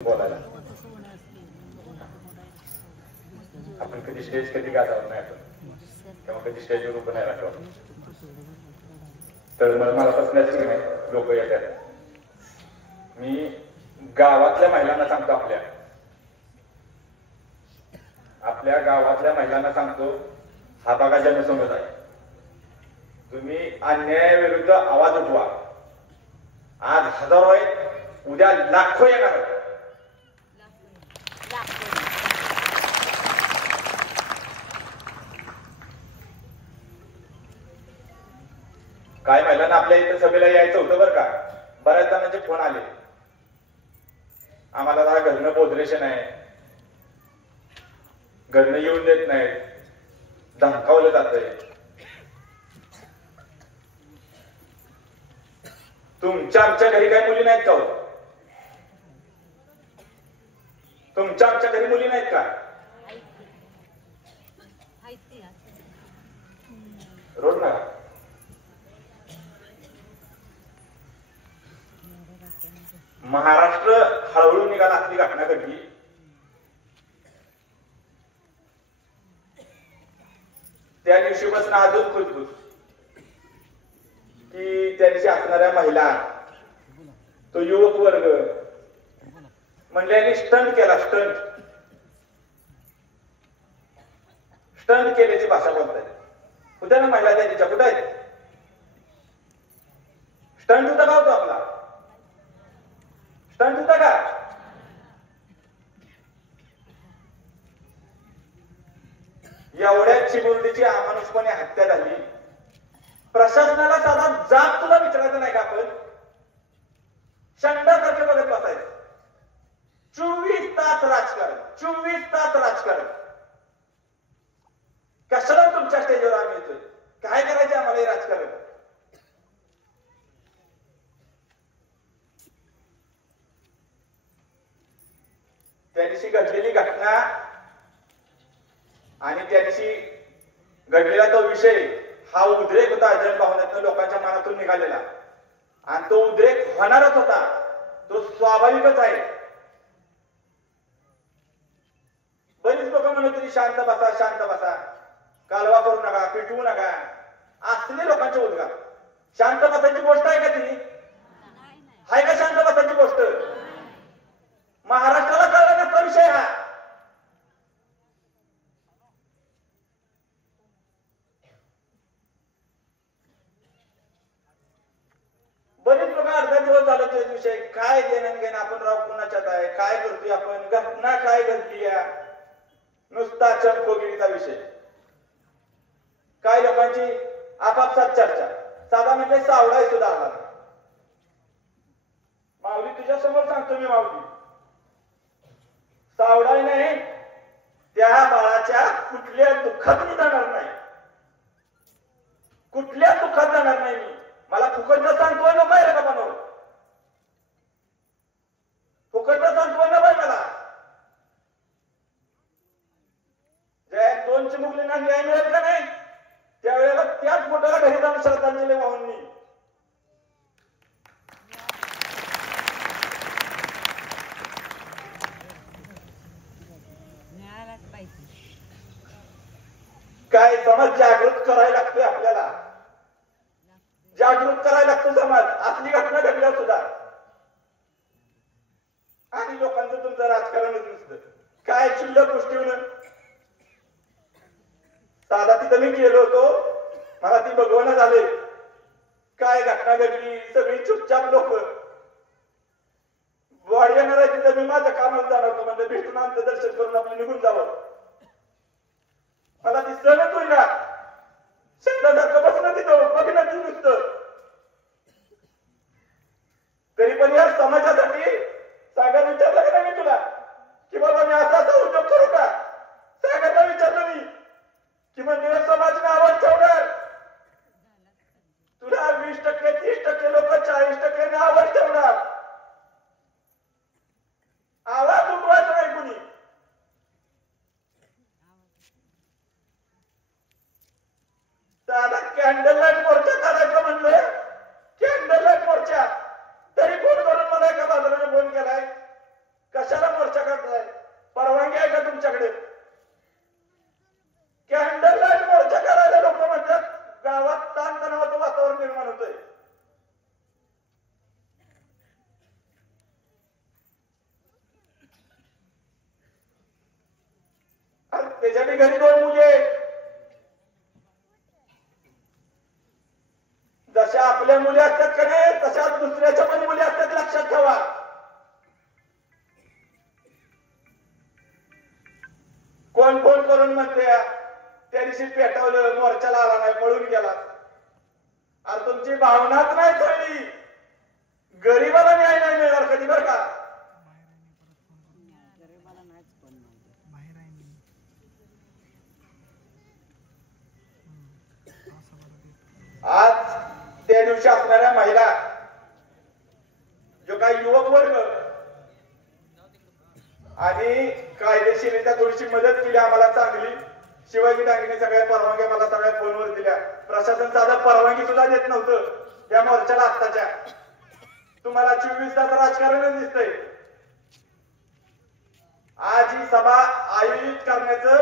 बोलायला आपण कधी स्टेज कधी गाजावत नाही आपण तेव्हा कधी स्टेजवर उभं नाही राहतो. तर मला बसण्याची नाही लोक येतात. मी गावातल्या महिलांना सांगतो, आपल्या गावातल्या महिलांना सांगतो, हा बघा जनसंघ आहे. तुम्ही अन्यायाविरुद्ध आवाज उठवा. आज हजारो आहेत, उद्या लाखो येणार आहेत. काय महिलांना आपल्या इथं सभेला यायचं होतं बरं का. बऱ्याच जणांचे फोन आले, आम्हाला जरा घरनं बोधरेशन आहे, घरनं येऊन देत नाहीत, धमकावलं जातंय. तुमच्या आमच्या घरी काही मुली नाहीत का हो? तुमच्या आमच्या घरी मुली नाहीत का? रोड ना महाराष्ट्र हळूहळू निघाला. असली घटना घडली. त्या दिवशीपासून अजून खुसखुस की त्या दिवशी असणाऱ्या महिला, तो युवक वर्ग म्हणल्याने स्टंट केला. स्टंट केल्याची भाषा बोलताय. उद्या ना महिला त्याच्या कुठं आहेत? स्टंट होता का होतो आपला? स्टंट होता का? एवढ्या चिमुरडीची अमानुषपणे हत्या झाली. प्रशासनाला साधा जाब तुला विचारायचं नाही का? आपण शंडासारखे बघत बसायचं. 24 तास राजकारण, 24 तास राजकारण. कशाला तुमच्या स्टेजवर आम्ही येतोय? काय करायचे आम्हाला हे राजकारण? त्या दिवशी घडलेली घटना आणि त्या दिवशी घडलेला तो विषय हा उद्रेक होता. जनभावनेतून लोकांच्या मनातून निघालेला, आणि तो उद्रेक होणारच होता. तो स्वाभाविकच आहे. बरीच लोक म्हणत होती शांत बसा, शांत बसा, कालवा करू नका, पिटवू नका. असले लोकांचे उद्गार. शांत बसायची गोष्ट आहे का ती? आहे का शांत बसायची गोष्ट? महाराष्ट्राला कळला नसता विषय हा. बरेच लोक अर्धा दिवस झाला तो विषय काय देणं घेणं, आपण राव कुणाच्यात आहे, काय करतोय आपण, घटना काय घडली, नुसता चमकोगिरीचा विषय. काय लोकांची आपापसात चर्चा. साधा म्हणजे सावडाय सुद्धा आला. माऊली तुझ्या समोर सांगतो मी, माऊली सावडाय नाही, त्या बाळाच्या कुठल्या दुःखातून जाणार नाही, कुठल्या दुःखात जाणार नाही मी. मला फुकटचं सांगतोय नको आहे का बनव? फुकटचं सांगतोय ना बाई मला. ज्या 2 चिमुकलींना न्याय मिळेल का नाही, त्यावेळेला त्याच मोठ्याला घरी जाऊन श्रद्धांजली वाहून मी. काय समाज जागृत करायला लागतोय आपल्याला, जागृत करायला लागतो समाज. असली घटना घडल्या सुद्धा आणि लोकांचं तुमचं राजकारणच नसतं. काय क्षुल्लक गोष्टीवर साधा तिथं मी गेलो होतो, मला ती बघवणं झाले. काय घटना घडली, सगळी चुपचाप लोक. वाढ येणार आहे तिथं मी माझ्या कामात जाणार होतो, म्हणजे भेटून आमचं दर्शन करून आपलं निघून जावं. मला ती सणच होईना. शब्दासारखं बसणं तिथं बघणं ती नुसतं. तरी पण या समाजासाठी सागर विचारलं का नाही तुला की बाबा मी असा उद्योग करू का? सागरला विचारलं मी की म्हणजे समाजाने आवाज ठेवणार. तुला 20%, 30% लोक 40% आवाज ठेवणार. आवाज उठवायचा नाही कुणी. साधा कशाला मोर्चा काढताय? परवानगी आहे का तुमच्याकडे? कॅन्डल लाईट मोर्चा करायला लोक म्हणतात गावात ताणतणावाचं वातावरण निर्माण होतंय. त्याच्याने घरी 2 मुली आहेत. जशा आपल्या मुली असतात का नाही तशाच दुसऱ्याच्या पण मुली असतात, लक्षात ठेवा. कोण फोन करून म्हणते त्या दिवशी पेटवलं, मोर्चाला आला नाही, पळून गेला. अरे तुमची भावनाच नाही कळली. गरीबाला न्याय नाही मिळणार कधी बरं का. आज त्या दिवशी असणाऱ्या महिला, जो काही युवक वर्ग आणि कायदेशीरित्या थोडीशी मदत केली आम्हाला चांगली. शिवाजी डांगेने सगळ्या परवानग्या मला सगळ्या फोनवर दिल्या. प्रशासन साधं परवानगी सुद्धा देत नव्हतं त्या मोर्चाला आत्ताच्या. तुम्हाला 24 तास राजकारणच दिसतंय. आज ही सभा आयोजित करण्याचं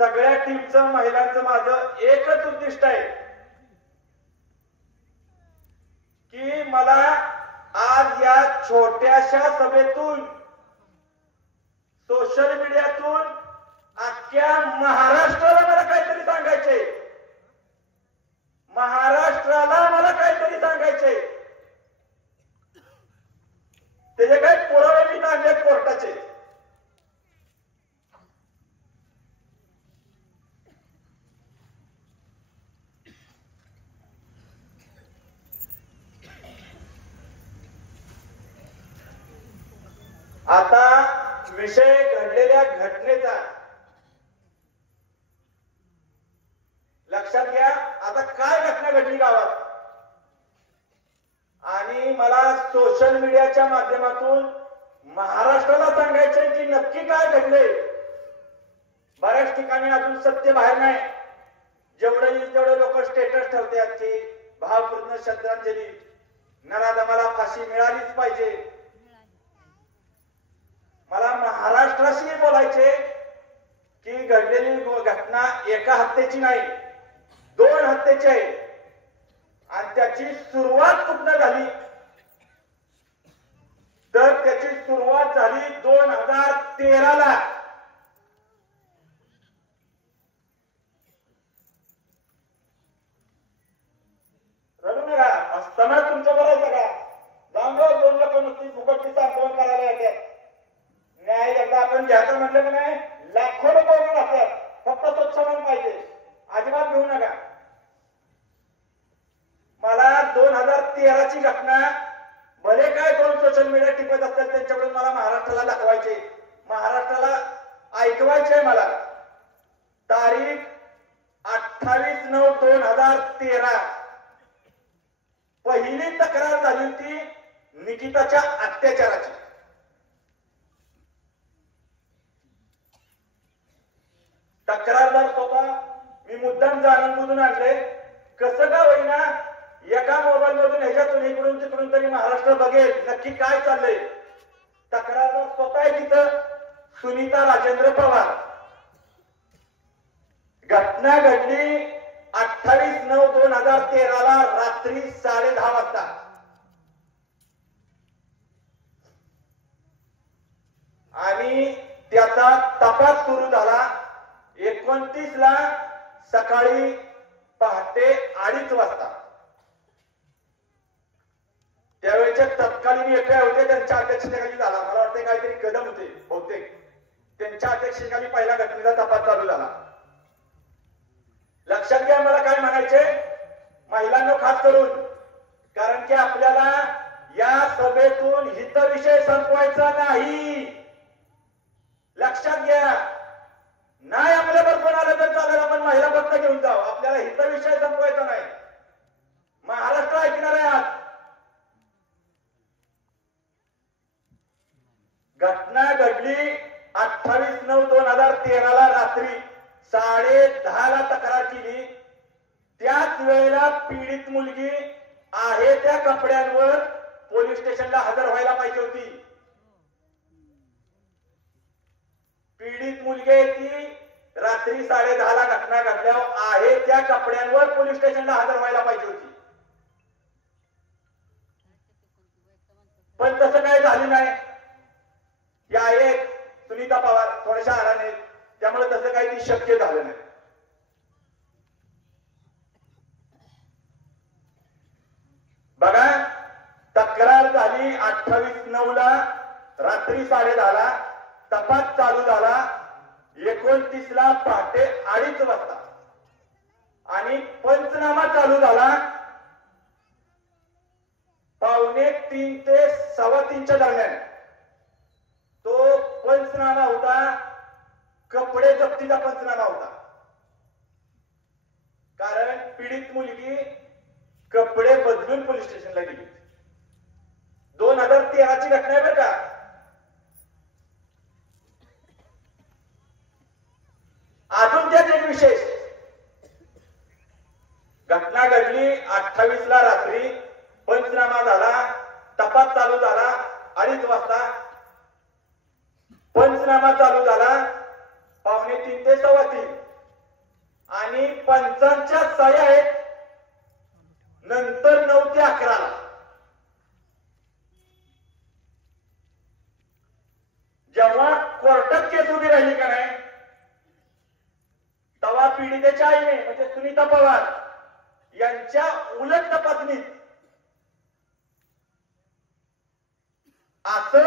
सगळ्या टीमचं, महिलांचं माझं एकच उद्दिष्ट आहे की मला आज या छोट्याशा सभेतून, सोशल मीडियातून अख्ख्या महाराष्ट्राला मला काहीतरी सांगायचंय. महाराष्ट्राला मला काहीतरी सांगायचंय. त्याचे काही पुरावे मी आणले कोर्टाचे. आता विषय घडलेल्या घटनेचा लक्षात घ्या. आता काय घटना घडली गावात आणि मला सोशल मीडियाच्या माध्यमातून महाराष्ट्राला सांगायचंय की नक्की काय घडलंय. बऱ्याच ठिकाणी अजून सत्य बाहेर नाही. जेवढे येईल तेवढे लोक स्टेटस ठेवतात की भावपूर्ण श्रद्धांजली, नराधमाला फाशी मिळालीच पाहिजे. मला महाराष्ट्राशी बोलायचे की घडलेली घटना एका हत्येची नाही, 2 हत्येची आहे. आणि त्याची सुरुवात कुठनं झाली तर त्याची सुरुवात झाली 2013ला. रडू नका, असताना तुमच्या बरोबर का जाऊन 2 लोक नुसती फुकटची आंदोलन करायला येतात. न्याय एकदा आपण घ्यायचं म्हटलं की नाही लाखो लोक राहतात. फक्त स्वच्छ पाहिजे, अजिबात घेऊ नका. मला 2013ची घटना भले काय 2 सोशल मीडिया टिपत असतात त्यांच्याकडून मला महाराष्ट्राला दाखवायचे, महाराष्ट्राला ऐकवायचे. मला तारीख 28/9/2013 पहिली तक्रार झाली होती निकिताच्या अत्याचाराची. तक्रारदार स्वतः मी मुद्दाम जाणून बुजून आणले. कसं का होईना एका मोबाईल मधून ह्याच्यातून इकडून तिकडून तरी महाराष्ट्र बघेल नक्की काय चाललंय. तक्रारदार स्वतः आहे तिथं, सुनीता राजेंद्र पवार. घटना घडली 28/9/2013 रात्री 10:30 वाजता. आणि त्याचा तपास सुरू झाला 29ला सकाळी पहाटे 2:30 वाजता. त्यावेळेचे तत्कालीन एका होते त्यांच्या अध्यक्षतेखाली झाला. मला वाटतं काहीतरी कदम होते बहुतेक, त्यांच्या अध्यक्षतेखाली पहिला घटनेचा तपास चालू झाला. लक्षात घ्या मला काय म्हणायचे महिलांना खास करून, कारण की आपल्याला या सभेतून हित विषय संपवायचा नाही. लक्षात घ्या, नाही आपल्यावर कोण आलं तर चालेल, आपण महिला फक्त घेऊन जाऊ. आपल्याला हित विषय संपवायचा नाही. महाराष्ट्र ऐकणार आहे. आज घटना घडली 28/9/2013 रात्री 10:30 तक्रार केली. त्याच वेळेला पीडित मुलगी आहे त्या कपड्यांवर पोलीस स्टेशनला हजर व्हायला पाहिजे होती. पीडित मुलगी आहे ती रात्री 10:30ला घटना घडल्यावर आहे त्या कपड्यांवर पोलीस स्टेशनला हजर व्हायला पाहिजे होती, पण तसं काही झालं नाही. या आहेत सुनीता पवार थोड्याशा आडाने, त्यामुळे तसं काही ती शक्य झालं नाही. बघा, तक्रार झाली 28/9ला रात्री 10:30ला, तपास चालू झाला 29ला पहाटे 2:30 वाजता आणि पंचनामा चालू झाला 2:45 ते 3:15च्या दरम्यान. तो पंचनामा होता, कपडे जप्तीचा पंचनामा होता. कारण पीडित मुलगी कपडे बदलून पोलीस स्टेशनला गेली. 2013ची घटना आहे बरं का. अजून त्यात एक विशेष घटना घडली 28ला रात्री, पंचनामा झाला, तपास चालू झाला 2:30 वाजता. पंचनामा चालू झाला 2:45 ते 3:15 आणि पंचांच्या सह्या आहेत नंतर 9 ते 11ला. जेव्हा कोर्टात केस उभी राहिली का नाही, तेव्हा पीडितेच्या आईने म्हणजे सुनीता पवार यांच्या उलट तपासणीत असं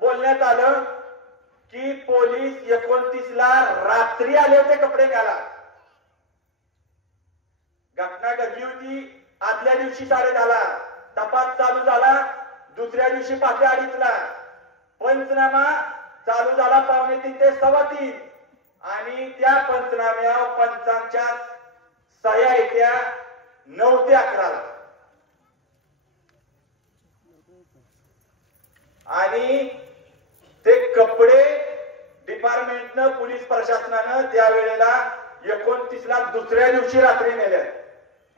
बोलण्यात आलं की पोलीस 29ला रात्री आले होते कपडे घ्यायला. घटना घडली होती आदल्या दिवशी 10:30ला, तपास चालू झाला दुसऱ्या दिवशी पहाटे 2:30ला, पंचनामा चालू झाला 2:45 ते 3:15 आणि त्या पंचनाम्यावर पंचांच्या सह्या येत्या 9 ते 11ला. आणि ते कपडे डिपार्टमेंटनं पोलीस प्रशासनानं त्यावेळेला 29ला दुसऱ्या दिवशी रात्री नेल्या.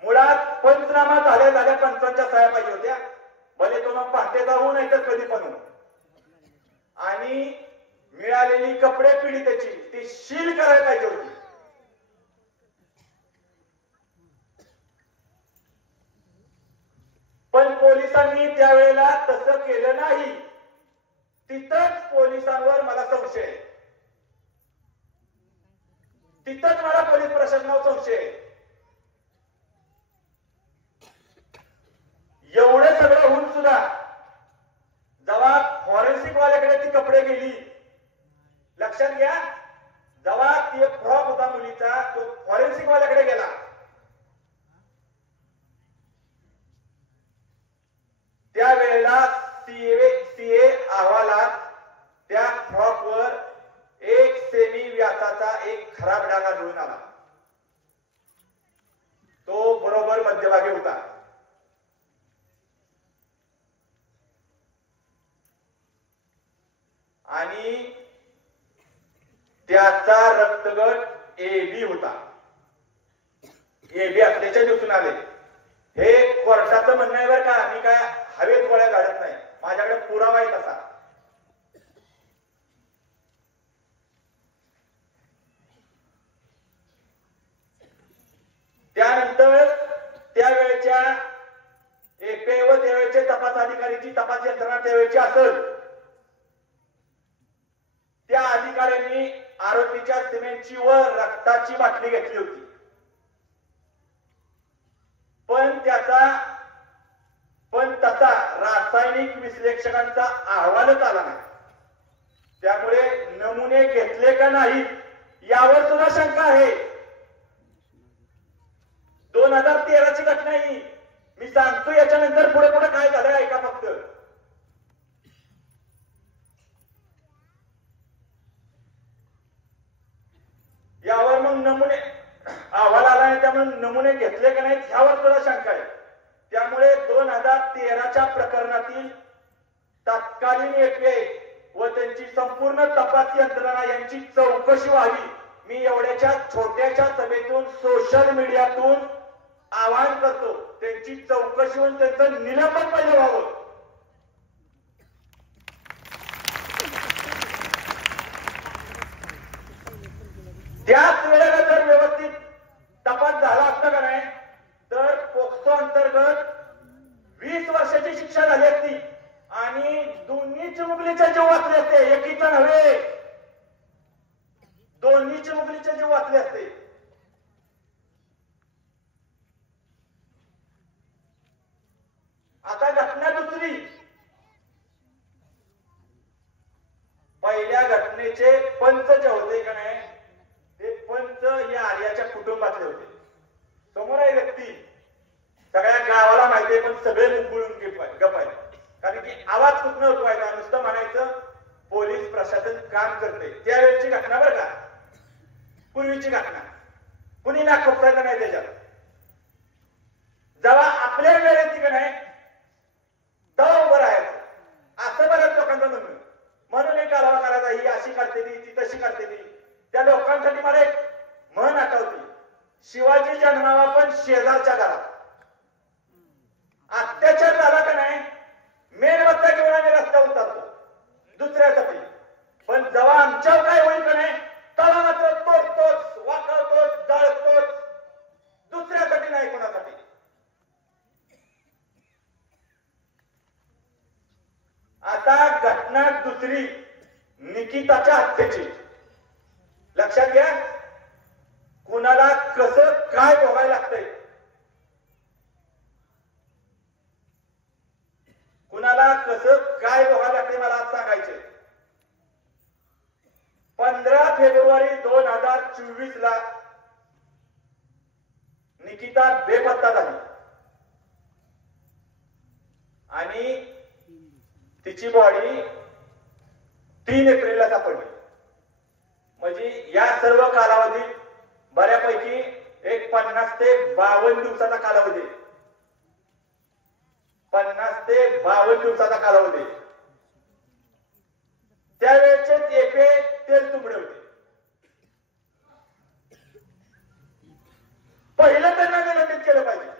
मुळात पंचनामा झाल्या पंचांच्या सह्या पाहिजे होत्या, भले तो मग पहाटेचा होऊ नाही तर कधी पण होऊ. आणि मिळालेली कपडे पीडितेची ती सील करायला पाहिजे होती. पण पोलिसांनी त्यावेळेला तसं केलं नाही. तिथंच पोलिसांवर मला संशय आहे, तिथंच मला पोलीस प्रशासनावर संशय आहे. एवढं सगळं होऊन सुद्धा जेव्हा फॉरेन्सिक वाल्याकडे ती कपडे गेली, लक्षात घ्या, जेव्हा ती एक फ्रॉक होता मुलीचा तो फॉरेन्सिक वाल्याकडे गेला, त्यावेळेला सीए अहवालात त्या फ्रॉकवर 1 सेमी व्यासाचा एक खराब डाग आढळून आला. तो बरोबर मध्यभागी होता. आणि त्याचा रक्तगट AB होता. AB असल्याच्या दिसून आले. हे कोर्टाचं म्हणणं आहे बरं का, मी काय हवेत गोळ्या काढत नाही, माझ्याकडे पुरावा आहे तसा. त्यानंतर त्यावेळेच्या एपीआय व त्यावेळेचे तपास अधिकारीची तपास यंत्रणा त्यावेळेची असेल, त्या अधिकाऱ्यांनी आरोपीच्या सिमेंटची व रक्ताची बाटली घेतली होती, पण तसा रासायनिक विश्लेषकांचा अहवालच आला नाही. त्यामुळे नमुने घेतले का नाही यावर सुद्धा शंका आहे. 2013ची घटना ही मी सांगतो, याच्यानंतर पुढे पुढे काय झालं ऐका फक्त. यावर मग नमुने अहवाल आला नाही, त्यामुळे नमुने घेतले का नाहीत ह्यावर सुद्धा शंका आहे. त्यामुळे 2013च्या प्रकरणातील तत्कालीन एपीआय व त्यांची संपूर्ण तपास यंत्रणा यांची चौकशी व्हावी, मी एवढ्याच्या छोट्याच्या सभेतून सोशल मीडियातून आवाहन करतो. त्यांची चौकशी होऊन त्यांचं निलंबन पाहिजे व्हावं. वाचले असते, एकीचा नव्हे, दोन्हीचे मुगलीचे जीव वाचले असते. आता घटना दुसरी. पहिल्या घटनेचे पंच जे होते का नाही, ते पंच या आर्याच्या कुटुंबातले होते. समोर आहे व्यक्ती, सगळ्या गावाला माहिती आहे, पण सगळे मुंबळून गप आहे. कारण की आवाज कुठनं उठवायचा, नुसतं म्हणायचं पोलीस प्रशासन काम करते. त्यावेळेची घटना बरं का, पूर्वीची घटना, कुणी नाक खोपटायचं नाही त्याच्यात. जेव्हा आपल्या वेळ येते का नाही तेव्हा उभं राहायचं, असं बऱ्याच लोकांचं म्हणणं. म्हणून एक कारवा करायचा, ही अशी करते ती तशी करते ती. त्या लोकांसाठी मला एक म्हण आठवते, शिवाजी जन्मावा पण शेजारच्या घरात. अत्याचार झाला का नाही, मेणबत्त्या घेऊन आम्ही रस्त्यावर उतरतो दुसऱ्यासाठी. पण जेव्हा आमच्यावर काय होईल का नाही, तेव्हा मात्र तोडतोच, वाकवतोच, जाळतोच, दुसऱ्यासाठी नाही, कोणासाठी. आता घटना दुसरी, निकिताच्या हत्येची. लक्षात घ्या, कुणाला कसं काय भोगायला लागतंय, कुणाला कसं काय भोगायला लागते मला आज सांगायचे. 15 फेब्रुवारी 2024 ला निकिता बेपत्ता झाली आणि तिची बॉडी 3 एप्रिलला सापडली. म्हणजे या सर्व कालावधीत बऱ्यापैकी एक 50 ते 52 दिवसाचा कालावधी, 50 ते 52 दिवसाचा कालावधी. त्यावेळेचे तेपे तेल तुंबडे होते. पहिलं त्यांना निलंबित केलं पाहिजे.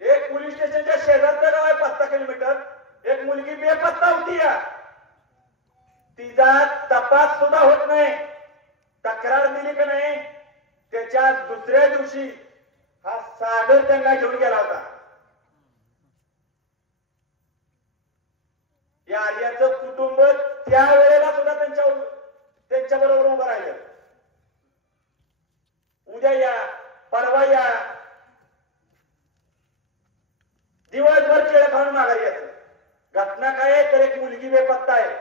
एक पोलीस स्टेशनच्या शेजारचं गाव आहे 5 किलोमीटर, एक मुलगी बेपत्ता होती. तिचा तपास सुद्धा होत नाही. तक्रार दिली का नाही, त्याच्या दुसऱ्या दिवशी हा सागर त्यांना घेऊन गेला होता. या आर्याचं कुटुंब त्यावेळेला सुद्धा त्यांच्या बरोबर उभं राहिलं. उद्या या, परवा या, दिवसभर केळं खाऊन माघारी येत. घटना काय आहे तर एक मुलगी बेपत्ता आहे.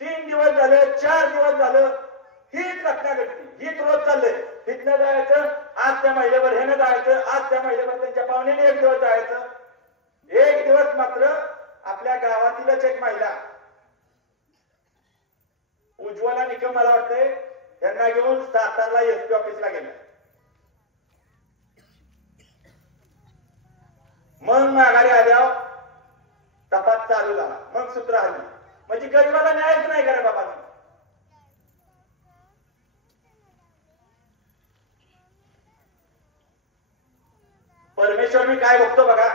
3 दिवस झाले, 4 दिवस झालं, हीच घटना घडली, हीच रोज चाललंय. तिथनं जायचं, आज त्या महिलेवर हेनं जायचं, आज त्या महिलेवर त्यांच्या पाहुण्याने 1 दिवस जायचं. 1 दिवस मात्र आपल्या गावातीलच एक महिला उज्ज्वला निकम, मला वाटतंय, यांना घेऊन सातारला एसपी ऑफिसला गेल्या. मग माघारी आल्यावर तपास चालू झाला, मग सूत्र हल्ली. म्हणजे गरीबाला न्यायच नाही करा बाबा. परमेश्वर मी काय बघतो बघा,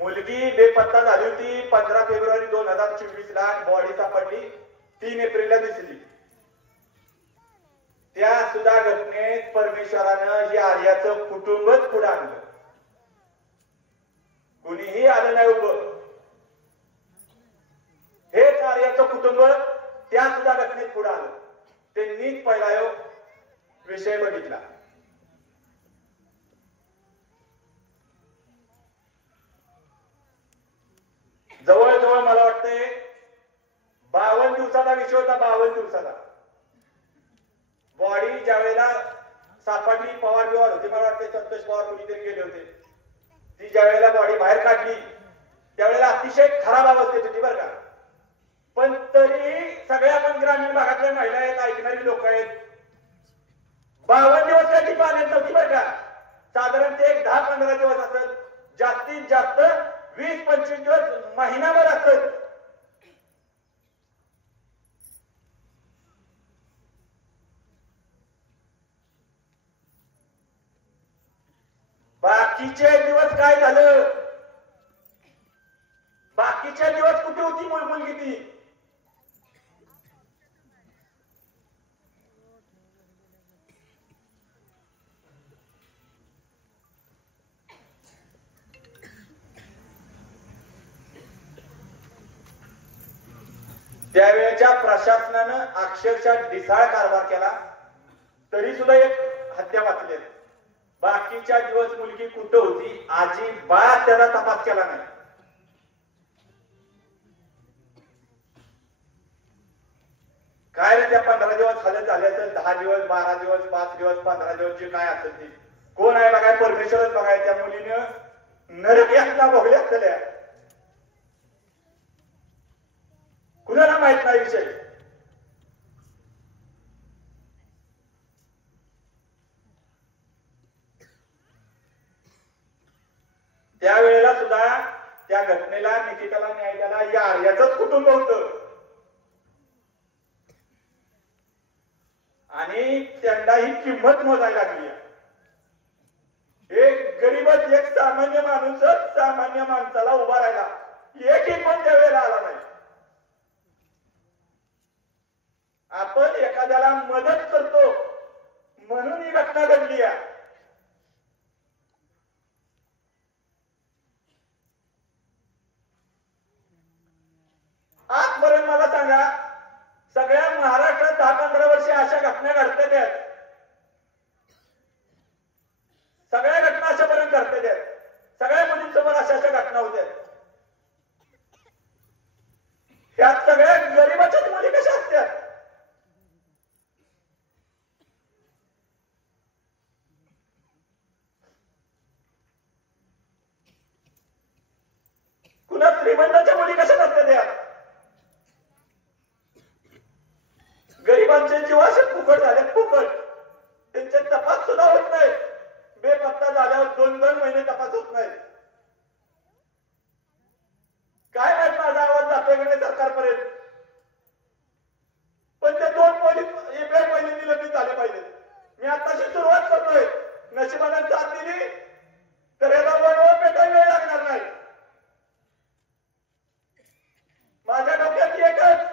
मुलगी बेपत्ता झाली होती 15 फेब्रुवारी 2024 ला, बॉडी सापडली 3 एप्रिलला दिसली. त्या सुद्धा घटनेत परमेश्वरानं ही आर्याचं कुटुंबच पुढे आणलं, कुणीही आलं नाही उभं. हेच आर्याचं कुटुंब त्या सुद्धा घटनेत पुढे आलं. त्यांनीच पहिला विषय बघितला. जवळजवळ मला वाटतंय 52 दिवसाचा विषय होता. 52 दिवसाचा बॉडी ज्या वेळेला सापडली, पवार बिवार होते, मला वाटते संतोष पवार कुणीतरी गेले होते. ती ज्या वेळेला बॉडी बाहेर काढली त्यावेळेला अतिशय खराब अवस्थेत होती बरं का. पण तरी सगळ्या पण ग्रामीण भागातल्या महिला आहेत, ऐकणारी लोक आहेत. 52 दिवस त्याची पाण्यात नव्हती बरं का. साधारण ते 10-15 दिवस असेल, जास्तीत जास्त 20-25 दिवस, महिनाभर असेल. बाकीचे दिवस काय झालं, बाकीच्या दिवस कुठे होती मुलगी ती. त्यावेळेच्या प्रशासनानं अक्षरशः ढिसाळ कारभार केला, तरी सुद्धा एक हत्या वाचली. बाकीच्या दिवस मुलगी कुठं होती अजिबात त्याचा तपास केला नाही. काय रे त्या 15 दिवस हालत झाले तर 10 दिवस 12 दिवस 5 दिवस 15 दिवस जे काय असेल ते कोण आहे बघाय, परमेश्वरच बघाय. त्या मुलीनं नरक यातना भोगल्या असलेल्या, कुणाला माहित नाही विषय. त्यावेळेला सुद्धा त्या घटनेला निकिताला न्याय द्यायला या आर्याचंच कुटुंब होतं आणि त्यांना ही किंमत मोजायला लागली. एक गरीबच, एक सामान्य माणूसच सामान्य माणसाला उभा राहिला, एकही पण त्यावेळेला आला नाही. आपण एखाद्याला मदत करतो म्हणून ही घटना घडली आहे. आजपर्यंत मला सांगा, सगळ्या महाराष्ट्रात 10-15 वर्षे अशा घटना घडतात आहेत. सगळ्या घटना अशापर्यंत घडतात आहेत. सगळ्या मुलींसमोर अशा अशा घटना होत्या. त्यात सगळ्या गरिबाच्याच मुली कशा असतात? कुणा श्रीमंताच्या मुली कशा नसतात? यात गरिबांचे जीव असे फुकट झाले, फुकट. त्यांचे तपास सुद्धा होत नाही. बेपत्ता झाल्यावर 2-2 महिने तपास होत नाही. काय माहित माझा आवाज जातोय की नाही सरकारपर्यंत, पण ते 2 पोलीस एका महिने निलंबित झाले पाहिजे. मी आताशी सुरुवात करतोय. नशिबाने साथ दिली तर याला वळवळ पेटायला वेळ लागणार नाही. माझ्या डोक्यात एकच,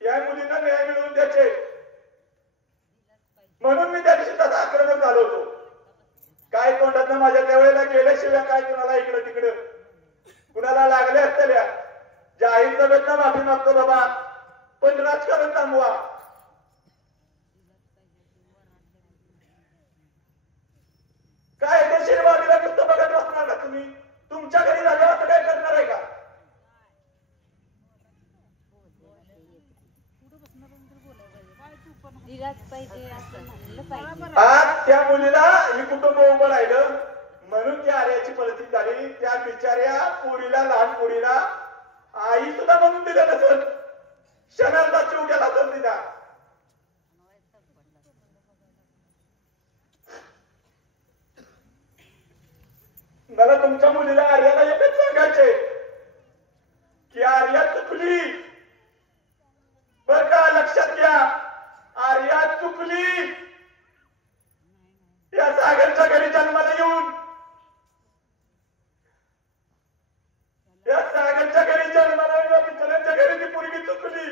या मुलींना न्याय मिळवून द्यायचे, म्हणून मी त्या दिवशी तसा आक्रमक झालो होतो. काय तोंडात माझ्या त्यावेळेला गेल्याशिवाय काय कुणाला इकडं तिकडं कुणाला लागल्या असलेल्या जाहीर सभेतनं माफी मागतो बाबा, पण राजकारण थांबवा. काय देशीलवादीला नुसतं बघत बसणार का तुम्ही? तुमच्या घरी झाल्यावर असं काय करणार आहे का? आज त्या मुलीला ही कुटुंब उभं राहिलं म्हणून त्या आर्याची परिस्थिती झाली. त्या बिचाऱ्या पोरीला, लहान पोरीला आई सुद्धा म्हणून दिलं नसेल, क्षणाचा जीव गेला तर तिला. मला तुमच्या मुलीला, आर्याला एकच सांगायचे की आर्या चुकली बर का, लक्षात घ्या. आर्या चुकली. या सागरच्या घरी जन्माला येऊन, या सागरच्या घरी जन्माला येऊन बिचाऱ्यांच्या घरी ती पोरगी चुकली.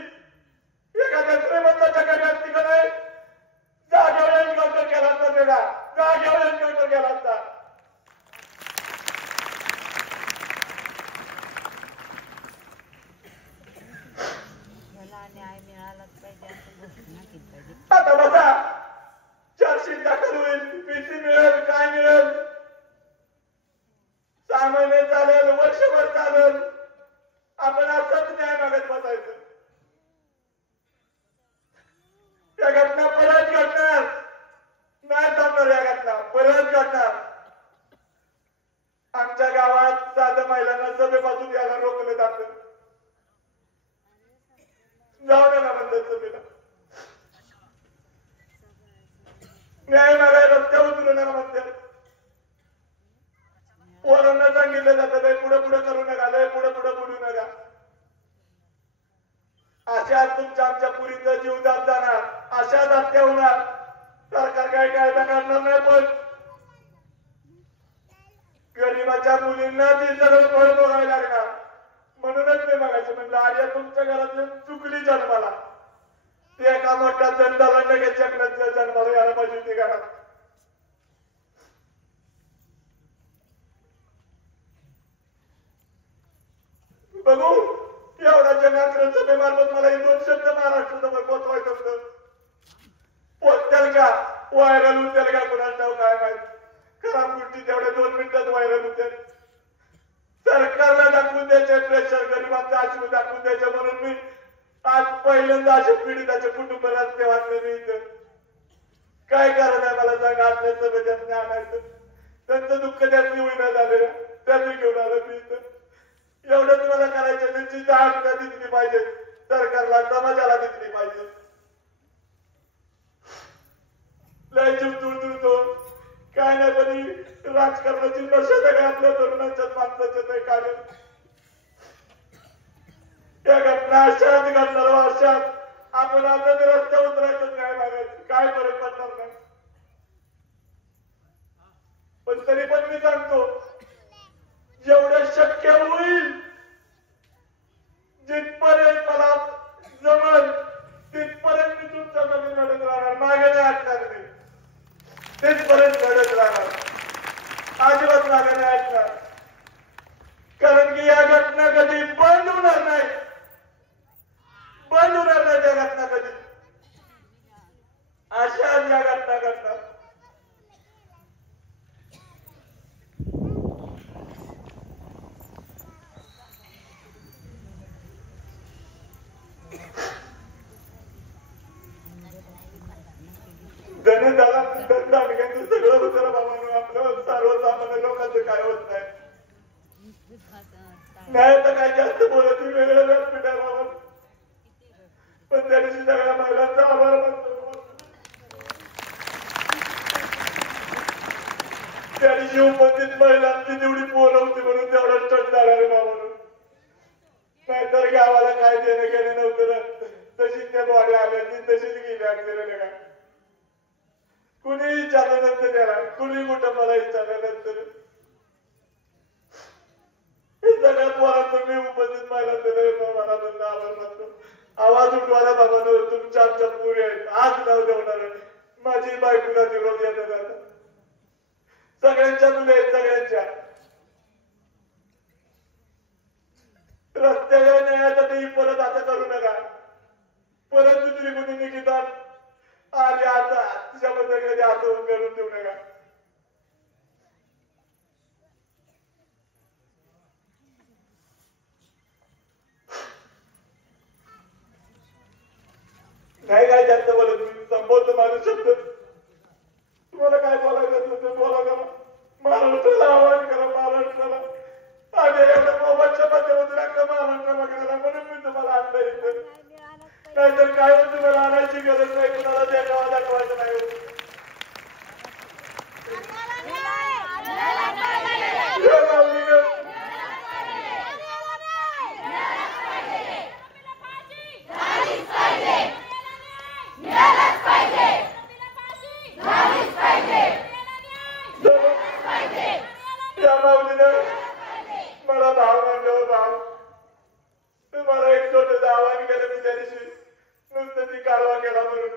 एखाद्या श्रीमंताच्या घरी असती का नाही, जागेवर एन्काउंटर केला असता त्याला, जागेवर एन्काउंटर केला असता. आता बसा, चार्जशीट दाखल होईल, पीसी मिळेल, काय मिळेल, 6 महिने चालेल, वर्षभर चालेल, आपण असंच न्याय मागत बसायचं. या घटना परत घडणार नाही, थांबणार. या घटना परत घडणार. आमच्या गावात साधं महिलांना सभेपासून यायला रोखलं जातं. जाऊ नका म्हणतात सभेला, न्याय मागायला रस्त्या उतरू नका म्हणतात. पोरांना सांगितलं जातं पुढे पुढे करू नका, पुढे पुढे बोलू नका. अशा तुमच्या आमच्या पुरीचा जीव जात जाणार, अशाच हत्या होणार. सरकार काय कायदा करणार नाही, पण गरीबाच्या मुलींना ती सगळं फळ बघायला लागणार. म्हणूनच मी बघायचं म्हणलं, आर्या तुमच्या घरात चुकली जन्माला, ती एका मोठ्या जनताला लगेच चक्राच्या जन्माला यायला पाहिजे होती घरात. बघू एवढा जन्म मार्फत मला हे 2 शब्द महाराष्ट्रासमोर पोचवायचं होतं. पोचत्याल का व्हायरल होत्याल का कुणाला ठाऊक काय माहित. खराब गोष्टी तेवढ्या 2 मिनिटात व्हायरल होत्या. सरकारला दाखवून द्यायचे प्रेशर गरिबांचं आशू दाखवून द्यायचं म्हणून मी आज पहिल्यांदा अशा पीडिताच्या कुटुंब रस्ते वाचले मी इथं. काय कारण आहे मला सांगा. आपल्या सगळ्यात आणायचं त्यांचं दुःख त्यातली होईना झालेलं त्यांनी घेऊन आलं मी इथं. एवढंच मला करायचं. त्यांची जाणीव दिसली पाहिजे सरकारला समाजाला दिसली पाहिजे. लय जीव तुळतुळतो काय नाही पण राजकारणाची नशा काय आपल्या तरुणांच्याच माणसाच्याच आहे कार्य. त्या घटना अशाच घडणार अशाच आपण आपल्या रस्त्यावर उतरायचं काय मागायचं काय फरक पडणार नाही. पण तरी पण मी सांगतो जेवढं शक्य होईल जिथपर्यंत मला जमल तिथपर्यंत मी तुमच्यासाठी लढत राहणार. मागे नाही हटणार मी. तिथपर्यंत लढत राहणार. अजिबात मागे नाही हटणार. कारण की या घटना कधी बंद होणार नाही. बंद होणार नाही त्या घटना कधी. अशा या घटना घडणार. जनताला दांडग्यांचं सगळं होतं बाबांनो. आपलं सर्वसामान्य लोकांचं काय होत नाही. नाही तर काय जास्त बोलत वेगळं व्यासपीठावर बाबा. पण त्या दिवशी सगळ्या महिलांचा आभार मानतो. त्या दिवशी उपस्थित महिलांची तेवढी पोरं होती म्हणून तेवढा स्टंट झाला रे बाबांनो. नाहीतर गावाला काय देणं घेणं नव्हतं. तशीच त्या बॉडी आल्या तशीच गेली अक्षर का. कुणी विचारलं नसतं त्याला. कुणी कुठं मला विचारलं नसतं. हे सगळ्या पोरांचं मी उपस्थित महिलांचं मनापासून आभार मानतो. आवाज उठवायला बाबा तुमच्या आमच्या पुरी आहेत. आज नाव देवणार माझी बायकोला विरोध येतात आता. सगळ्यांच्या मुले आहेत सगळ्यांच्या. रस्त्यावर न्यायासाठी परत असं करू नका. परत दुसरी कुणी निघतात आणि आता तुझ्याबद्दल कधी असं करून देऊ नका. नाही काय जास्त बोलत मी संभवतो माझं शब्द. तुम्हाला काय बोलायचं असलं ते बोला करा. महाराष्ट्राला आवाहन करा. महाराष्ट्राला आणि एवढ्या मोबाईलच्या माध्यमातून अख्खा महाराष्ट्र बघायला म्हणून मी तुम्हाला आणलं इथं. नाहीतर काय तुम्हाला आणायची गरज नाही. कुणाला दाखवायचं नाही. मला भाव मानल्यावर भाव तुम्हाला एक छोटं आवाहन केलं मी त्या दिवशी नुसतं ती कारवा केला म्हणून.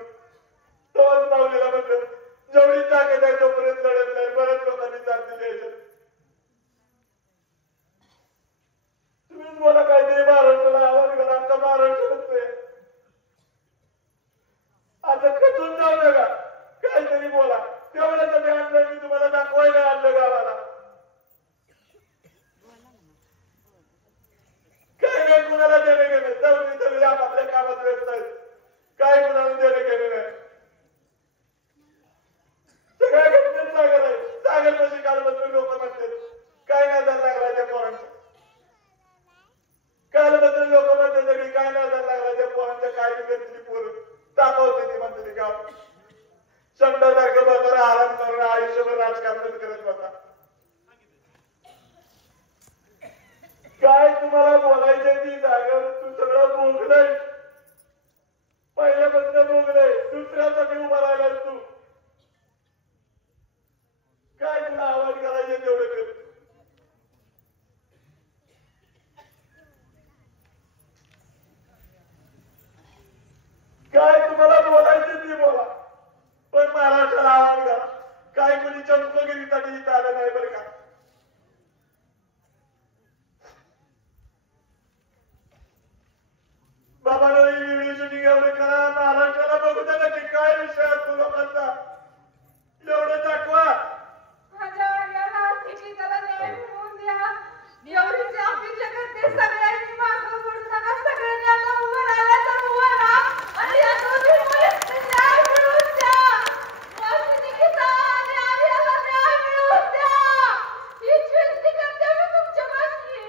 लोकांचा एवढं दाखवा. माझ्या आर्याला किती त्याला न्याय मिळवून द्या एवढीच अपेक्षा करते. सगळ्यांनी मागं पुढताना सगळ्यांनी आता उभं राहिलं तर उभं राहा आणि या दोन्ही मुलींना न्याय मिळवून द्या. निकिता आणि आर्याला न्याय मिळवून द्या हीच विनंती करते मी तुमच्या पाशी.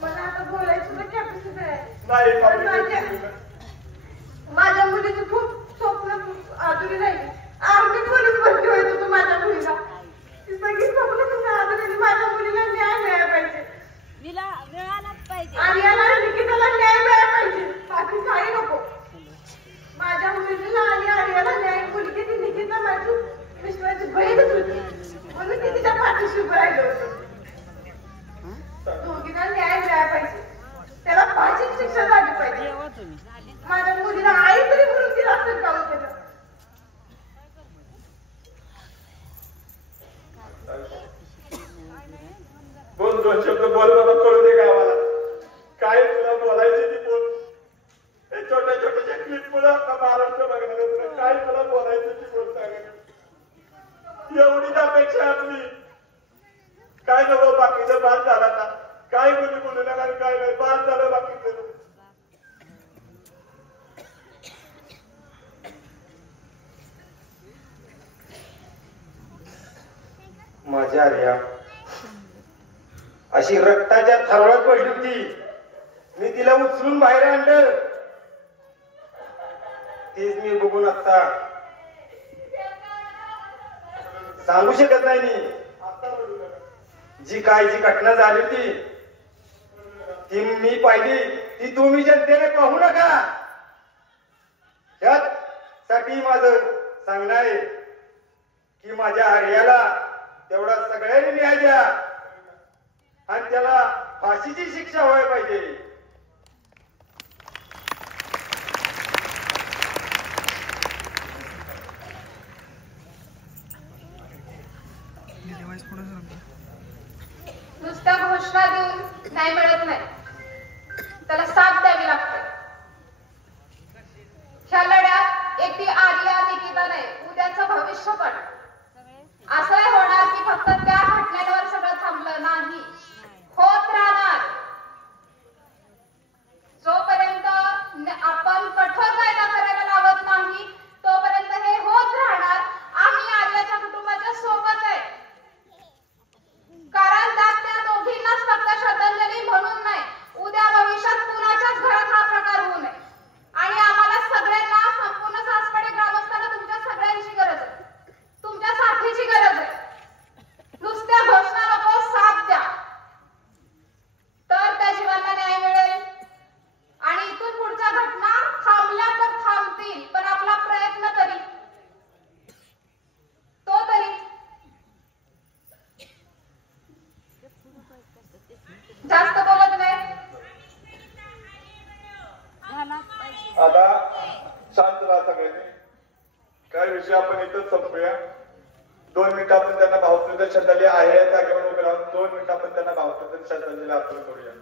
मला आता बोलायचं सुद्धा कॅपॅसिटी आहे. माझ्या मुलीची खूप स्वप्न आधुरी राहिली. आर्मी पोलीस भरती व्हायचं होतं माझ्या मुलीला. ती सगळी स्वप्न तुम्ही आधुरी. माझ्या मुलीला न्याय मिळायला पाहिजे आणि याला निकिताला न्याय मिळायला पाहिजे. बाकी काही नको. माझ्या मुलीला आणि आर्याला न्याय. मुलगी ती निकिता माझी विश्वाची बहीणच होती म्हणून ती तिच्या पाठीशी उभं राहिलं होतं. दोघींना न्याय मिळायला पाहिजे. त्याला फाशीची शिक्षा झाली पाहिजे. माझ्या मुलीला आई तरी म्हणून तिला असं गाव केलं. बोल दोन शब्द बोल बाबा. कळू दे गावाला काय तुला बोलायची ती बोल. छोट्या छोट्याच्या क्लिप मुळे आता महाराष्ट्र बघणार. काय तुला बोलायची ती बोल. सांग एवढीच अपेक्षा आपली. काय नको बाकीचं बाद झाला ना. काय कोणी बोलू नका. काय नाही बाद झालं बाकीचं. माझी आर्या अशी रक्ताच्या थरवळत पडली होती. मी तिला उचलून बाहेर आणलं. तेच मी बघून आता सांगू शकत नाही. मी जी काय जी घटना झाली होती ती मी पाहिली. ती तुम्ही जनतेने पाहू नका. त्यासाठी माझं सांगणं आहे की माझ्या आर्याला तेवढा सगळ्यांनी न्याय द्या आणि त्याला फाशीची शिक्षा व्हायला पाहिजे. नुसत्या घोषणा देऊन नाही मिळत नाही. त्याला साथ द्यावी लागते. ह्या लढ्यात एकटी आर्या निकिता नाही उद्याचं भविष्य पण. असं होणार की फक्त त्या घटनेवर सगळं थांबलं नाही. होत राहणार. जोपर्यंत आपण कठोर कायदा करायला लावत नाही तोपर्यंत हे होत राहणार. आम्ही आर्याच्या कुटुंबाच्या सोबत आहे. कारण त्या दोघींनाच फक्त श्रद्धांजली म्हणून नाही उद्या भविष्यात कुणाच्याच घरात हा प्रकार होऊ नये. आणि आम्हाला सगळ्यांना संपूर्ण सासवड ग्रामस्थांना तुमच्या सगळ्यांची गरज आहे. तुमच्या साथीची गरज आहे. नुसत्या घोषणा नको साथ द्या तर त्या जीवांना न्याय मिळेल. आणि इथून पुढच्या घटना थांबल्या तर थांबतील पण आपला प्रयत्न तरी तो तरी. जास्त बोलत नाही. आता शांत राहा सगळ्यांनी. काय विषय आपण इथंच संपूया. 2 मिनिटं आपण त्यांना भावपूर्ण श्रद्धांजली आहे जागेवर उभे राहून 2 मिनिटं आपण त्यांना भावपूर्ण श्रद्धांजली अर्पण करूया.